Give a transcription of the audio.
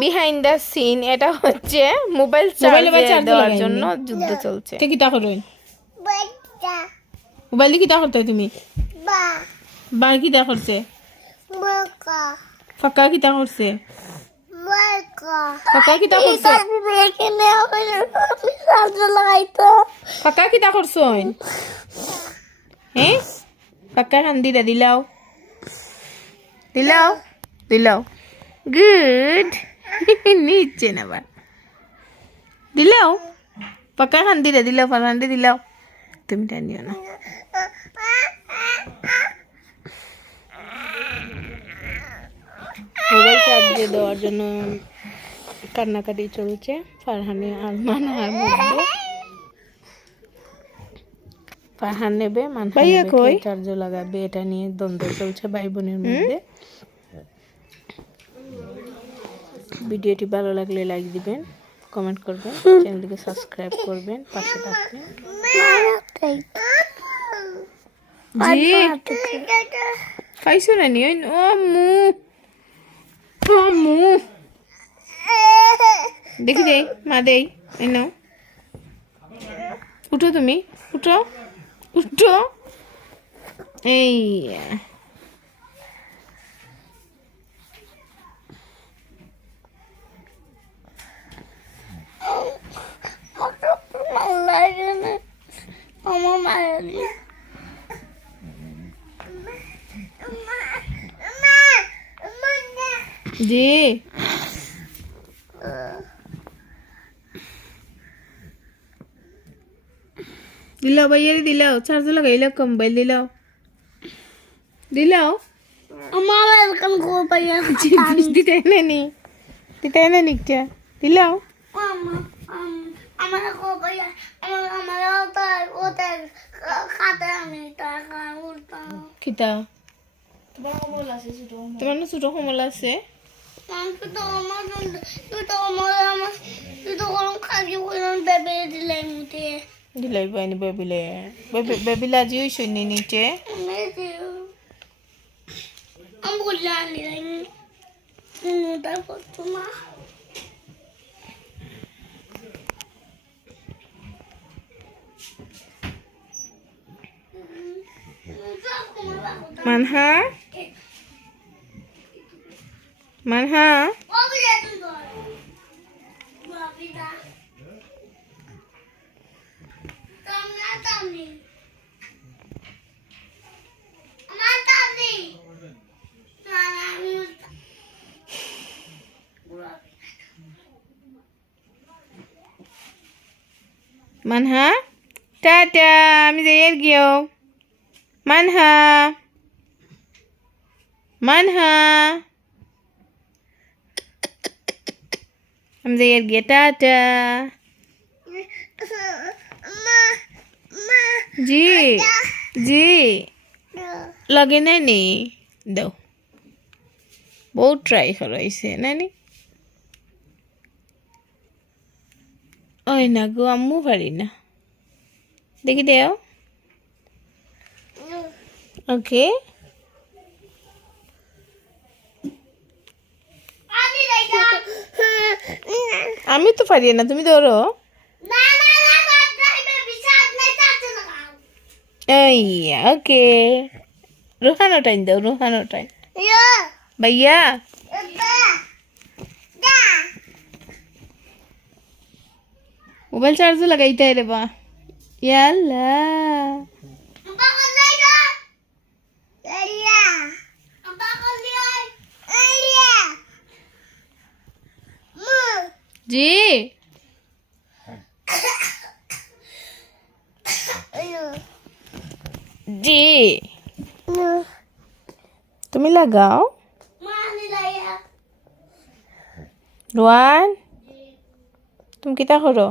Behind the scene এটা হচ্ছে mobile মোবাইলে চার্জ দেওয়ার জন্য যুদ্ধ চলছে। কে কিতা করো মোবাইল দিয়ে কিতা করতে তুমি? বার কিতা করছে? ফাঁকা কিতা করছে? ফাঁকা কিতা করছে? ফাঁকা কিতা করছ? হ্যাঁ ফাঁকা কান্দি দে দিলাও দিলাও দিলাও গুড নিচ্ছে না আবার দিলাও পাকা খান্দি রে দিলাও ফান্দি দিলাও তুমি টানিও না মোবাইল চার্জে দেওয়ার জন্য কান্নাকাটি চলছে ফারহানে আরমান আর মধ্যে ফারহান নেবে ভাইয়া কই? চার্জ লাগাবে এটা নিয়ে দ্বন্দ্ব চলছে ভাই বোনের মধ্যে। ভিডিওটি ভালো লাগলে লাইক দিবেন কমেন্ট করবেন চ্যানেলটিকে সাবস্ক্রাইব করবেন পাশে থাকবেন। জি। খাইছো না নি? ওই ও মু ও মু দেখি দেই মা দেই এই নাও। উঠো তুমি উঠো। উঠো এই আমার মায়ের জি দিলাও ভাইয়ারে দিলাও চার্জ লাগাইলাও কম্বাইল দিলাও দিলাও আমার এরকম গো পাইয়া দিতে না নি দিতে না নিকটা দিলাও আমার গো পাইয়া আমার আমার ওটার খাতে আমি টাকা উঠতাম খিতা তোমার কমল আছে ছোট তোমার না ছোট কমল আছে তো আমার তো আমার আমার তো গরম খাবি বললাম বেবে দিলে মুতে দিলাই বাইনি বেবিলে বেবিলা আজি হইছ নি নিচে আমি বললাম দিলাম তারপর তোমার মানহা মানহা মানহা? টাটা আমি যাই আর গিয়েও। মানহা? মানহা? আমি যাই আর গিয়ে টাটা। জি জি লগে নাই নি দাও বহুত ট্রাই করাইছে নানি ওই না গো আম্মু পারি না দেখি দেও ওকে আমি তো পারি না তুমি ধরো এই ওকে রোহানো টাইম দাও রোহানো টাইম ভাইয়া মোবাইল চার্জ লাগাইতে রে বা ইয়াল্লা জি জি তুমি লাগাও রোয়ান তুমি কিতা করো